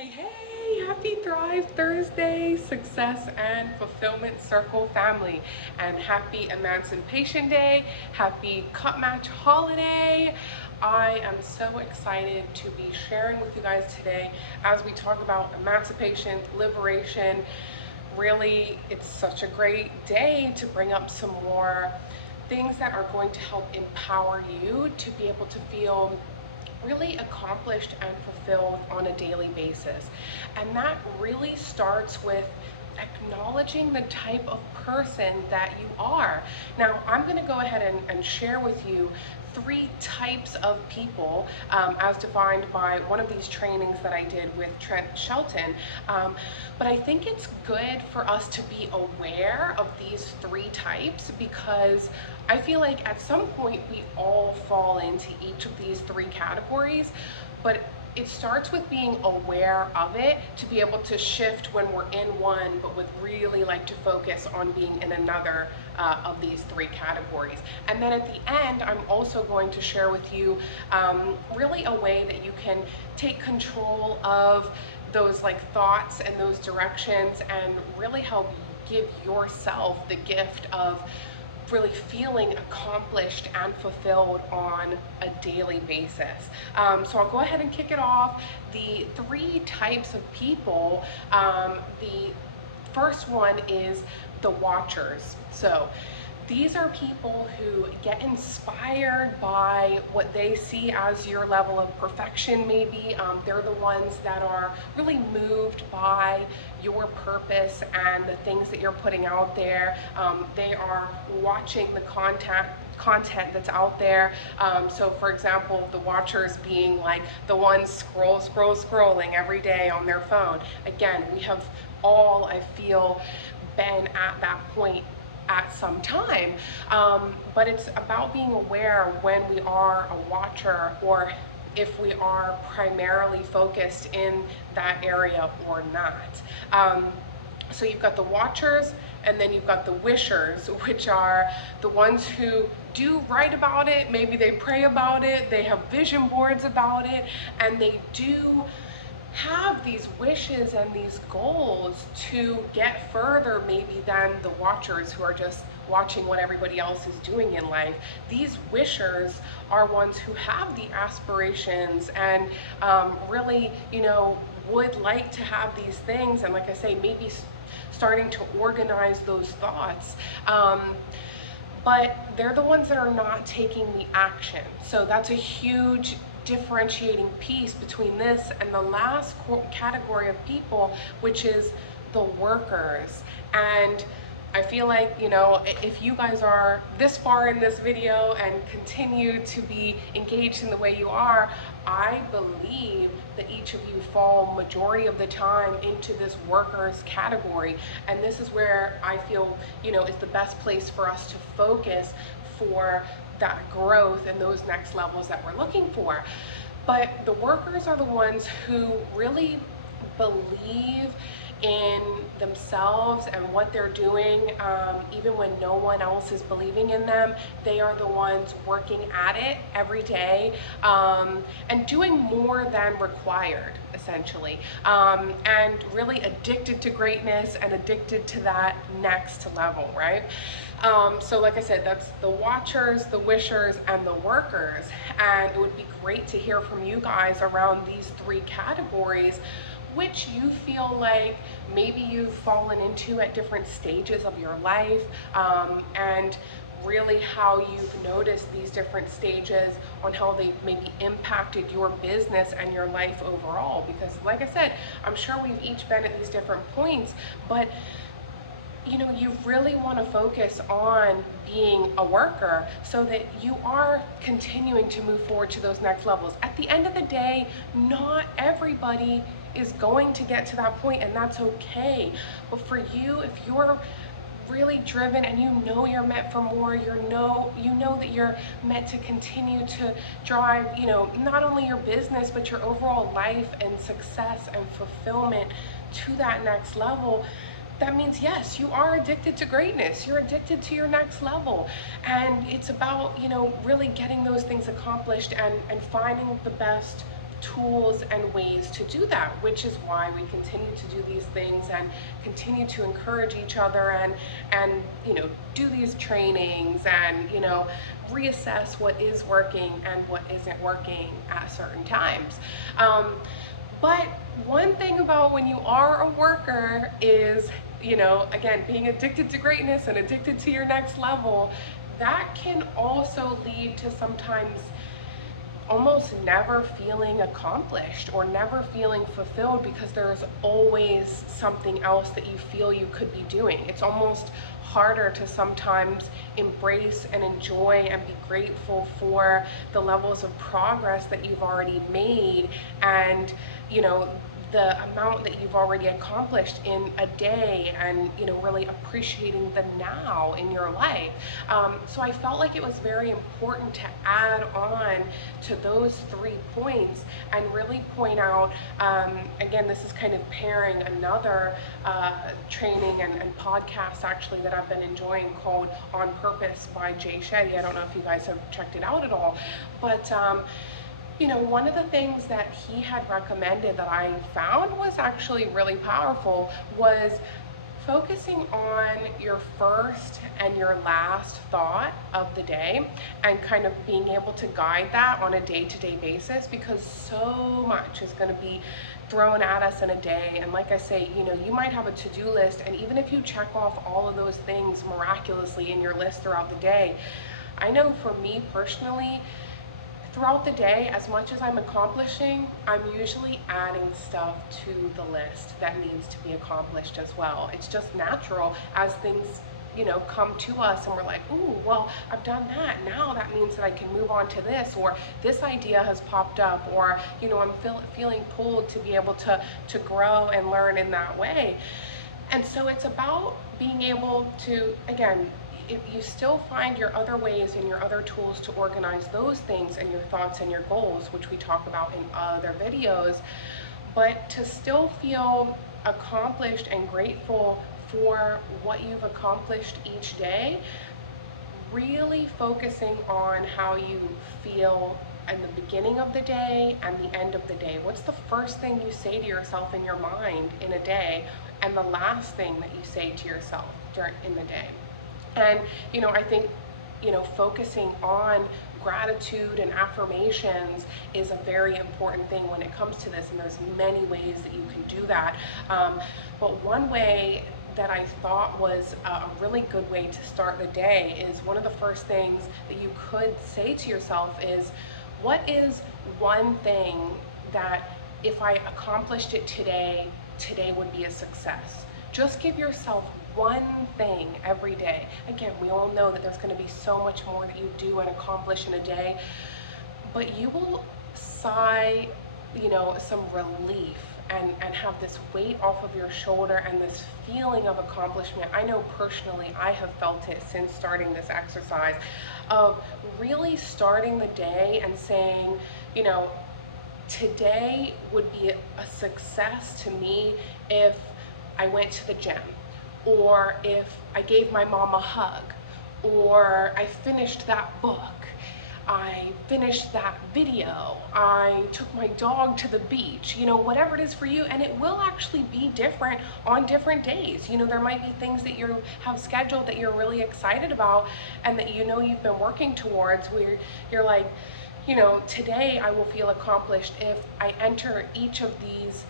Hey, hey, happy Thrive Thursday, Success and Fulfillment Circle family, and happy Emancipation Day, happy Cup Match holiday. I am so excited to be sharing with you guys today as we talk about emancipation, liberation. Really, it's such a great day to bring up some more things that are going to help empower you to be able to feel really accomplished and fulfilled on a daily basis. And that really starts with acknowledging the type of person that you are. Now, I'm going to go ahead and share with you three types of people as defined by one of these trainings that I did with Trent Shelton. But I think it's good for us to be aware of these three types because I feel like at some point we all fall into each of these three categories, but it starts with being aware of it to be able to shift when we're in one, but would really like to focus on being in another of these three categories. And then at the end, I'm also going to share with you really a way that you can take control of those like thoughts and those directions and really help give yourself the gift of really feeling accomplished and fulfilled on a daily basis. So I'll go ahead and kick it off. The three types of people, the first one is the watchers. So these are people who get inspired by what they see as your level of perfection, maybe. They're the ones that are really moved by your purpose and the things that you're putting out there. They are watching the content that's out there. So for example, the watchers being like the ones scrolling every day on their phone. Again, we have all, I feel, been at that point at some time. But it's about being aware when we are a watcher or if we are primarily focused in that area or not. So you've got the watchers and then you've got the wishers, which are the ones who do write about it, maybe they pray about it, they have vision boards about it, and they do have these wishes and these goals to get further maybe than the watchers who are just watching what everybody else is doing in life. These wishers are ones who have the aspirations and really, would like to have these things, and like I say, maybe starting to organize those thoughts. But they're the ones that are not taking the action. So that's a huge differentiating piece between this and the last category of people, which is the workers. And I feel like, if you guys are this far in this video and continue to be engaged in the way you are, I believe that each of you fall majority of the time into this workers category. And this is where I feel, is the best place for us to focus for that growth and those next levels that we're looking for. But the workers are the ones who really believe in themselves and what they're doing, even when no one else is believing in them. They are the ones working at it every day and doing more than required, essentially, and really addicted to greatness and addicted to that next level, right? So like I said, that's the watchers, the wishers, and the workers. And it would be great to hear from you guys around these three categories, which you feel like maybe you've fallen into at different stages of your life, and really how you've noticed these different stages on how they've maybe impacted your business and your life overall. Because like I said, I'm sure we've each been at these different points, but you really want to focus on being a worker so that you are continuing to move forward to those next levels. At the end of the day, not everybody is going to get to that point, and that's okay. But for you, if you're really driven and you're meant for more, you know that you're meant to continue to drive, not only your business, but your overall life and success and fulfillment to that next level, that means yes, you are addicted to greatness. You're addicted to your next level. And it's about, really getting those things accomplished and finding the best tools and ways to do that, which is why we continue to do these things and continue to encourage each other and do these trainings and reassess what is working and what isn't working at certain times. But one thing about when you are a worker is, again, being addicted to greatness and addicted to your next level, that can also lead to sometimes almost never feeling accomplished or never feeling fulfilled, because there's always something else that you feel you could be doing. It's almost harder to sometimes embrace and enjoy and be grateful for the levels of progress that you've already made, and the amount that you've already accomplished in a day, and really appreciating the now in your life. So I felt like it was very important to add on to those 3 points and really point out, again, this is kind of pairing another training and podcast actually that I've been enjoying, called On Purpose by Jay Shetty. I don't know if you guys have checked it out at all, but one of the things that he had recommended that I found was actually really powerful was focusing on your first and your last thought of the day, and kind of being able to guide that on a day-to-day basis, because so much is going to be thrown at us in a day. And like I say, you might have a to-do list, and even if you check off all of those things miraculously in your list throughout the day, I know for me personally, throughout the day, as much as I'm accomplishing, I'm usually adding stuff to the list that needs to be accomplished as well. It's just natural as things, come to us and we're like, ooh, well, I've done that. Now that means that I can move on to this, or this idea has popped up, or, I'm feeling pulled to be able to grow and learn in that way. And so it's about being able to, again, if you still find your other ways and your other tools to organize those things and your thoughts and your goals, which we talk about in other videos, but to still feel accomplished and grateful for what you've accomplished each day, really focusing on how you feel in the beginning of the day and the end of the day. What's the first thing you say to yourself in your mind in a day, and the last thing that you say to yourself in the day? And, I think, focusing on gratitude and affirmations is a very important thing when it comes to this, and there's many ways that you can do that. But one way that I thought was a really good way to start the day is, one of the first things that you could say to yourself is, what is one thing that if I accomplished it today would be a success? Just give yourself one thing every day. Again, we all know that there's going to be so much more that you do and accomplish in a day, but you will sigh, some relief and have this weight off of your shoulder and this feeling of accomplishment. I know personally I have felt it since starting this exercise, of really starting the day and saying, today would be a success to me if I went to the gym, or if I gave my mom a hug, or I finished that book, I finished that video, I took my dog to the beach, whatever it is for you. And it will actually be different on different days. There might be things that you have scheduled that you're really excited about and that you've been working towards, where you're like, today I will feel accomplished if I enter each of these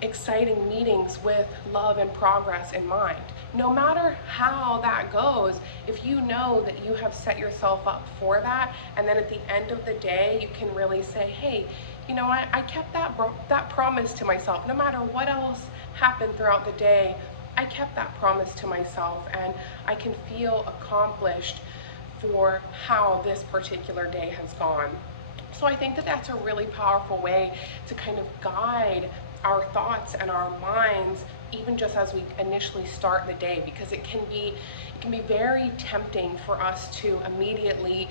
exciting meetings with love and progress in mind. No matter how that goes, if you know that you have set yourself up for that, and then at the end of the day you can really say, hey, I kept that promise to myself. No matter what else happened throughout the day, I kept that promise to myself, and I can feel accomplished for how this particular day has gone. So I think that that's a really powerful way to kind of guide our thoughts and our minds, even just as we initially start the day, because it can be very tempting for us to immediately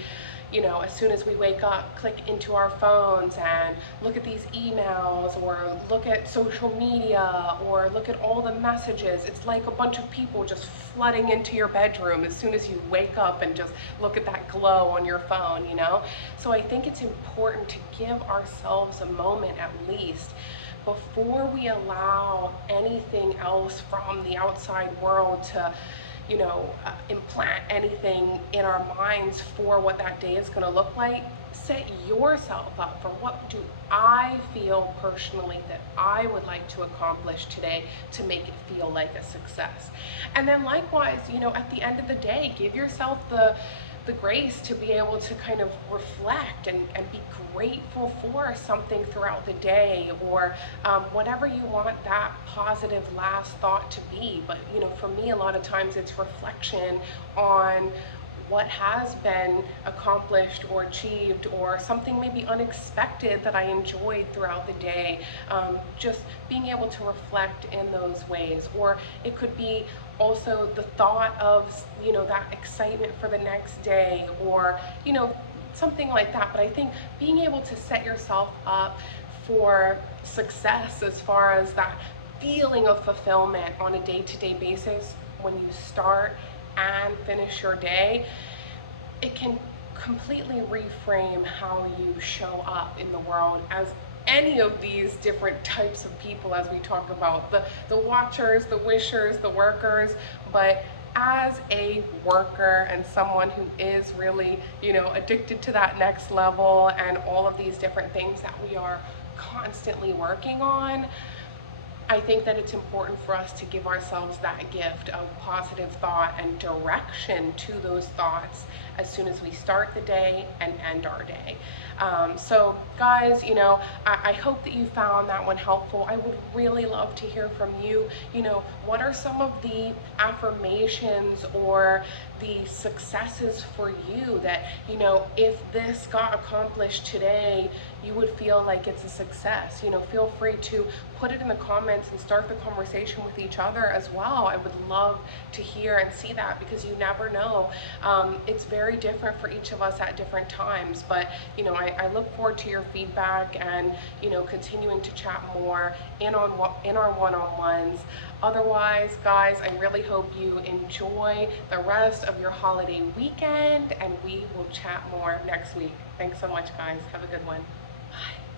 you know, as soon as we wake up, click into our phones and look at these emails or look at social media or look at all the messages. It's like a bunch of people just flooding into your bedroom as soon as you wake up and just look at that glow on your phone, you know? So I think it's important to give ourselves a moment at least before we allow anything else from the outside world to, you know, implant anything in our minds for what that day is going to look like. Set yourself up for what do I feel personally that I would like to accomplish today to make it feel like a success. And then likewise, you know, at the end of the day, give yourself the grace to be able to kind of reflect and be grateful for something throughout the day, or whatever you want that positive last thought to be. But you know, for me, a lot of times it's reflection on what has been accomplished or achieved, or something maybe unexpected that I enjoyed throughout the day. Just being able to reflect in those ways. Or it could be also the thought of, you know, that excitement for the next day, or, you know, something like that. But I think being able to set yourself up for success as far as that feeling of fulfillment on a day-to-day basis when you start and finish your day, it can completely reframe how you show up in the world as any of these different types of people, as we talk about the watchers, the wishers, the workers. But as a worker and someone who is really, you know, addicted to that next level and all of these different things that we are constantly working on, I think that it's important for us to give ourselves that gift of positive thought and direction to those thoughts as soon as we start the day and end our day. So guys, you know, I hope that you found that one helpful. I would really love to hear from you. You know, what are some of the affirmations or the successes for you that, you know, if this got accomplished today, you would feel like it's a success? You know, feel free to put it in the comments and start the conversation with each other as well. I would love to hear and see that, because you never know. It's very different for each of us at different times. But, you know, I look forward to your feedback and, you know, continuing to chat more in our one-on-ones. Otherwise, guys, I really hope you enjoy the rest of your holiday weekend, and we will chat more next week. Thanks so much, guys. Have a good one. Bye.